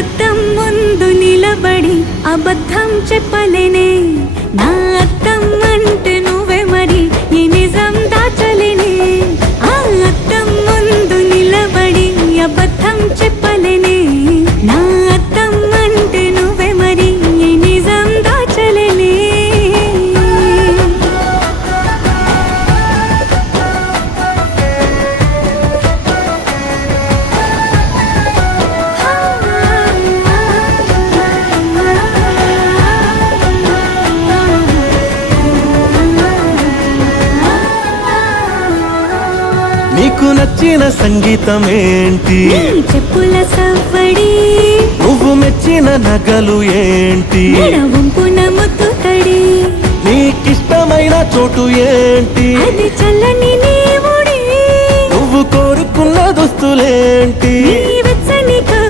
అద్దం ముందు నిలబడి అబద్ధం చెప్పలేనే నా అద్దం అంటే నువ్వే మరి ఈ నిజం దాచలేనే ఆ అద్దం ముందు నిలబడి అబద్ధం చెప్పలేనే నా అద్దం అంటే నువ్వే మరి ఈ నిజం దాచలేనే నీకు నచ్చిన సంగీతం ఏంటి నీ చెప్పుల సవ్వడి నువ్వు మెచ్చిన నగలు ఏంటి వంపున ముద్దుతడి నీకిష్టమైన చోటు ఏంటి అది చల్లని నీ ఒడి నువ్వు కోరుకున్న దుస్తులేంటి నీ